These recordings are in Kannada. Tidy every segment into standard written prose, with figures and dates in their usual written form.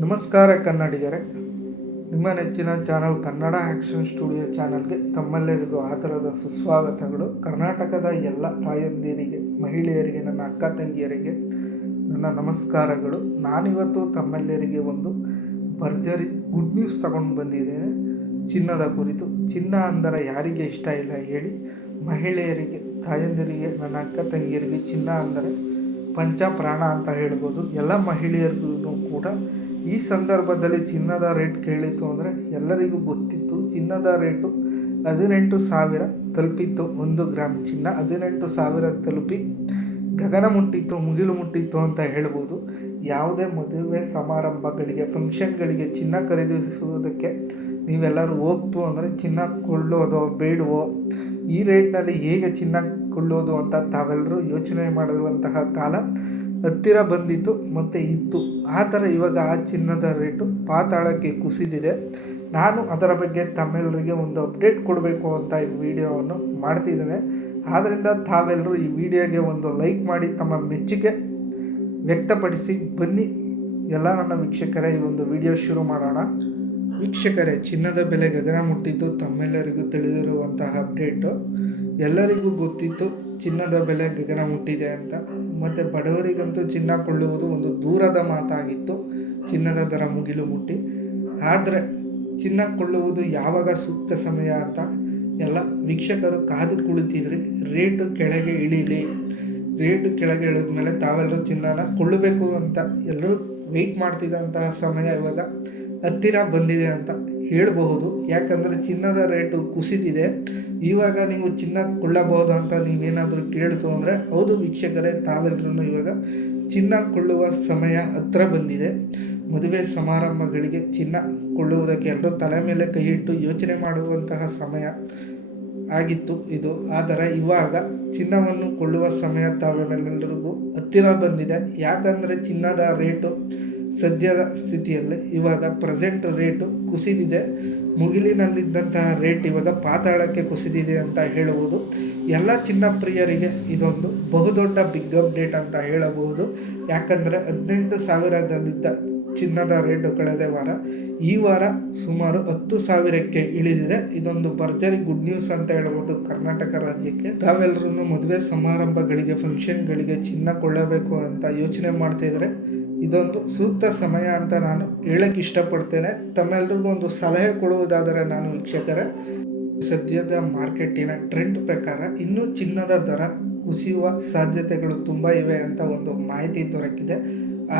ನಮಸ್ಕಾರ ಕನ್ನಡಿಗರೇ, ನಿಮ್ಮ ನೆಚ್ಚಿನ ಚಾನಲ್ ಕನ್ನಡ ಆ್ಯಕ್ಷನ್ ಸ್ಟುಡಿಯೋ ಚಾನಲ್ಗೆ ತಮ್ಮೆಲ್ಲರಿಗೂ ಆದರದ ಸುಸ್ವಾಗತಗಳು. ಕರ್ನಾಟಕದ ಎಲ್ಲ ತಾಯಂದಿರಿಗೆ, ಮಹಿಳೆಯರಿಗೆ, ನನ್ನ ಅಕ್ಕ ತಂಗಿಯರಿಗೆ ನನ್ನ ನಮಸ್ಕಾರಗಳು. ನಾನಿವತ್ತು ತಮ್ಮೆಲ್ಲರಿಗೆ ಒಂದು ಭರ್ಜರಿ ಗುಡ್ ನ್ಯೂಸ್ ತಗೊಂಡು ಬಂದಿದ್ದೇನೆ ಚಿನ್ನದ ಕುರಿತು. ಚಿನ್ನ ಅಂದರೆ ಯಾರಿಗೆ ಇಷ್ಟ ಇಲ್ಲ ಹೇಳಿ? ಮಹಿಳೆಯರಿಗೆ, ತಾಯಂದಿರಿಗೆ, ನನ್ನ ಅಕ್ಕ ತಂಗಿಯರಿಗೆ ಚಿನ್ನ ಅಂದರೆ ಪಂಚ ಪ್ರಾಣ ಅಂತ ಹೇಳ್ಬೋದು. ಎಲ್ಲ ಮಹಿಳೆಯರಿಗೂ ಕೂಡ ಈ ಸಂದರ್ಭದಲ್ಲಿ ಚಿನ್ನದ ರೇಟ್ ಕೇಳಿತು ಅಂದರೆ ಎಲ್ಲರಿಗೂ ಗೊತ್ತಿತ್ತು. ಚಿನ್ನದ ರೇಟು 18,000 ತಲುಪಿತ್ತು. 1 ಗ್ರಾಮ್ ಚಿನ್ನ 18,000 ತಲುಪಿ ಗಗನ ಮುಟ್ಟಿತ್ತು, ಮುಗಿಲು ಮುಟ್ಟಿತ್ತು ಅಂತ ಹೇಳ್ಬೋದು. ಯಾವುದೇ ಮದುವೆ ಸಮಾರಂಭಗಳಿಗೆ, ಫಂಕ್ಷನ್ಗಳಿಗೆ ಚಿನ್ನ ಖರೀದಿಸುವುದಕ್ಕೆ ನೀವೆಲ್ಲರೂ ಹೋಗ್ತು ಅಂದರೆ ಚಿನ್ನ ಕೊಳ್ಳೋದೋ ಬೇಡವೋ, ಈ ರೇಟ್ನಲ್ಲಿ ಹೇಗೆ ಚಿನ್ನ ಕೊಳ್ಳೋದು ಅಂತ ತಾವೆಲ್ಲರೂ ಯೋಚನೆ ಮಾಡುವಂತಹ ಕಾಲ ಹತ್ತಿರ ಬಂದಿತ್ತು ಮತ್ತು ಇತ್ತು. ಆ ಥರ ಇವಾಗ ಆ ಚಿನ್ನದ ರೇಟು ಪಾತಾಳಕ್ಕೆ ಕುಸಿದಿದೆ. ನಾನು ಅದರ ಬಗ್ಗೆ ತಮ್ಮೆಲ್ಲರಿಗೆ ಒಂದು ಅಪ್ಡೇಟ್ ಕೊಡಬೇಕು ಅಂತ ಈ ವಿಡಿಯೋವನ್ನು ಮಾಡ್ತಿದ್ದೇನೆ. ಆದ್ದರಿಂದ ತಾವೆಲ್ಲರೂ ಈ ವಿಡಿಯೋಗೆ ಒಂದು ಲೈಕ್ ಮಾಡಿ ತಮ್ಮ ಮೆಚ್ಚುಗೆ ವ್ಯಕ್ತಪಡಿಸಿ. ಬನ್ನಿ ಎಲ್ಲ ನನ್ನ ವೀಕ್ಷಕರೇ, ಈ ಒಂದು ವಿಡಿಯೋ ಶುರು ಮಾಡೋಣ. ವೀಕ್ಷಕರೇ, ಚಿನ್ನದ ಬೆಲೆ ಗಗನ ಮುಟ್ಟಿದ್ದು ತಮ್ಮೆಲ್ಲರಿಗೂ ತಿಳಿದಿರುವಂತಹ ಅಪ್ಡೇಟು. ಎಲ್ಲರಿಗೂ ಗೊತ್ತಿತ್ತು ಚಿನ್ನದ ಬೆಲೆ ಗಗನ ಮುಟ್ಟಿದೆ ಅಂತ. ಮತ್ತು ಬಡವರಿಗಂತೂ ಚಿನ್ನ ಕೊಳ್ಳುವುದು ಒಂದು ದೂರದ ಮಾತಾಗಿತ್ತು, ಚಿನ್ನದ ದರ ಮುಗಿಲು ಮುಟ್ಟಿ. ಆದರೆ ಚಿನ್ನ ಕೊಳ್ಳುವುದು ಯಾವಾಗ ಸೂಕ್ತ ಸಮಯ ಅಂತ ಎಲ್ಲ ವೀಕ್ಷಕರು ಕಾದು ಕುಳಿತಿದ್ರಿ. ರೇಟು ಕೆಳಗೆ ಇಳೀಲಿ, ರೇಟು ಕೆಳಗೆ ಇಳಿದ ಮೇಲೆ ತಾವೆಲ್ಲರೂ ಚಿನ್ನನ ಕೊಳ್ಳಬೇಕು ಅಂತ ಎಲ್ಲರೂ ವೆಯ್ಟ್ ಮಾಡ್ತಿದ್ದಂತಹ ಸಮಯ ಇವಾಗ ಹತ್ತಿರ ಬಂದಿದೆ ಅಂತ ಹೇಳಬಹುದು. ಯಾಕಂದರೆ ಚಿನ್ನದ ರೇಟು ಕುಸಿದಿದೆ. ಇವಾಗ ನೀವು ಚಿನ್ನ ಕೊಳ್ಳಬಹುದು ಅಂತ ನೀವೇನಾದರೂ ಕೇಳ್ತು ಅಂದರೆ ಹೌದು ವೀಕ್ಷಕರೇ, ತಾವೆಲ್ಲರೂ ಇವಾಗ ಚಿನ್ನ ಕೊಳ್ಳುವ ಸಮಯ ಹತ್ತಿರ ಬಂದಿದೆ. ಮದುವೆ ಸಮಾರಂಭಗಳಿಗೆ ಚಿನ್ನ ಕೊಳ್ಳುವುದಕ್ಕೆ ಎಲ್ಲರೂ ತಲೆ ಮೇಲೆ ಕೈ ಇಟ್ಟು ಯೋಚನೆ ಮಾಡುವಂತಹ ಸಮಯ ಆಗಿತ್ತು ಇದು. ಆದರೆ ಇವಾಗ ಚಿನ್ನವನ್ನು ಕೊಳ್ಳುವ ಸಮಯ ತಾವೆಲ್ಲರಿಗೂ ಹತ್ತಿರ ಬಂದಿದೆ. ಯಾಕಂದರೆ ಚಿನ್ನದ ರೇಟು ಸದ್ಯದ ಸ್ಥಿತಿಯಲ್ಲಿ ಇವಾಗ ಪ್ರೆಸೆಂಟ್ ರೇಟು ಕುಸಿದಿದೆ. ಮುಗಿಲಿನಲ್ಲಿದ್ದಂತಹ ರೇಟ್ ಇವಾಗ ಪಾತಾಳಕ್ಕೆ ಕುಸಿದಿದೆ ಅಂತ ಹೇಳುವುದು. ಎಲ್ಲ ಚಿನ್ನ ಪ್ರಿಯರಿಗೆ ಇದೊಂದು ಬಹುದೊಡ್ಡ ಬಿಗ್ ಅಪ್ಡೇಟ್ ಅಂತ ಹೇಳಬಹುದು. ಯಾಕಂದರೆ 18,000ದಲ್ಲಿದ್ದ ಚಿನ್ನದ ರೇಟು ಕಳೆದ ವಾರ, ಈ ವಾರ ಸುಮಾರು 10,000ಕ್ಕೆ ಇಳಿದಿದೆ. ಇದೊಂದು ಭರ್ಜರಿ ಗುಡ್ ನ್ಯೂಸ್ ಅಂತ ಹೇಳ್ಬೋದು ಕರ್ನಾಟಕ ರಾಜ್ಯಕ್ಕೆ. ತಾವೆಲ್ಲರೂ ಮದುವೆ ಸಮಾರಂಭಗಳಿಗೆ, ಫಂಕ್ಷನ್ಗಳಿಗೆ ಚಿನ್ನ ಕೊಳ್ಳಬೇಕು ಅಂತ ಯೋಚನೆ ಮಾಡ್ತಿದ್ರೆ ಇದೊಂದು ಸೂಕ್ತ ಸಮಯ ಅಂತ ನಾನು ಹೇಳಕ್ಕೆ ಇಷ್ಟಪಡ್ತೇನೆ. ತಮ್ಮೆಲ್ಲರಿಗೂ ಒಂದು ಸಲಹೆ ಕೊಡುವುದಾದರೆ ನಾನು ವೀಕ್ಷಕರೇ, ಸದ್ಯದ ಮಾರ್ಕೆಟಿನ ಟ್ರೆಂಡ್ ಪ್ರಕಾರ ಇನ್ನೂ ಚಿನ್ನದ ದರ ಕುಸಿಯುವ ಸಾಧ್ಯತೆಗಳು ತುಂಬ ಇವೆ ಅಂತ ಒಂದು ಮಾಹಿತಿ ದೊರಕಿದೆ.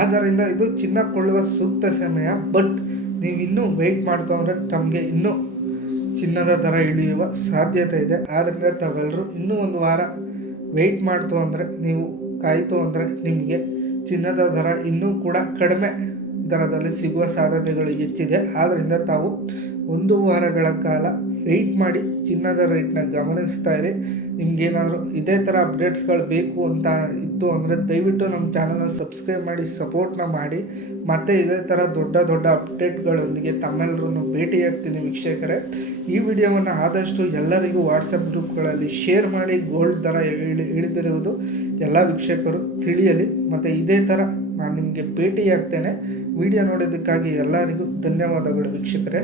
ಆದ್ದರಿಂದ ಇದು ಚಿನ್ನ ಕೊಳ್ಳುವ ಸೂಕ್ತ ಸಮಯ. ಬಟ್ ನೀವು ಇನ್ನೂ ವೆಯ್ಟ್ ಮಾಡ್ತು ಅಂದರೆ ತಮಗೆ ಇನ್ನೂ ಚಿನ್ನದ ದರ ಇಳಿಯುವ ಸಾಧ್ಯತೆ ಇದೆ. ಆದ್ದರಿಂದ ತಾವೆಲ್ಲರೂ ಇನ್ನೂ ಒಂದು ವಾರ ವೆಯ್ಟ್ ಮಾಡ್ತು ಅಂದರೆ, ನೀವು ಕಾಯಿತು ಅಂದರೆ ನಿಮಗೆ ಚಿನ್ನದ ದರ ಇನ್ನೂ ಕೂಡ ಕಡಿಮೆ ದರದಲ್ಲಿ ಸಿಗುವ ಸಾಧ್ಯತೆಗಳು ಹೆಚ್ಚಿದೆ. ಆದ್ದರಿಂದ ತಾವು 1 ವಾರಗಳ ಕಾಲ ವೆಯ್ಟ್ ಮಾಡಿ ಚಿನ್ನದ ರೇಟ್ನ ಗಮನಿಸ್ತಾ ಇರಿ. ನಿಮಗೇನಾದರೂ ಇದೇ ಥರ ಅಪ್ಡೇಟ್ಸ್ಗಳು ಬೇಕು ಅಂತ ಇತ್ತು ಅಂದರೆ ದಯವಿಟ್ಟು ನಮ್ಮ ಚಾನಲ್ನ ಸಬ್ಸ್ಕ್ರೈಬ್ ಮಾಡಿ ಸಪೋರ್ಟ್ನ ಮಾಡಿ. ಮತ್ತು ಇದೇ ಥರ ದೊಡ್ಡ ದೊಡ್ಡ ಅಪ್ಡೇಟ್ಗಳೊಂದಿಗೆ ತಮ್ಮೆಲ್ಲರೂ ಭೇಟಿಯಾಗ್ತೀನಿ ವೀಕ್ಷಕರೇ. ಈ ವಿಡಿಯೋವನ್ನು ಆದಷ್ಟು ಎಲ್ಲರಿಗೂ ವಾಟ್ಸಪ್ ಗ್ರೂಪ್ಗಳಲ್ಲಿ ಶೇರ್ ಮಾಡಿ. ಗೋಲ್ಡ್ ದರ ಇಳಿದಿರುವುದು ಎಲ್ಲ ವೀಕ್ಷಕರು ತಿಳಿಯಲಿ. ಮತ್ತು ಇದೇ ಥರ ನಾನು ನಿಮಗೆ ಭೇಟಿಯಾಗ್ತೇನೆ. ವಿಡಿಯೋ ನೋಡೋದಕ್ಕಾಗಿ ಎಲ್ಲರಿಗೂ ಧನ್ಯವಾದಗಳು ವೀಕ್ಷಕರೇ.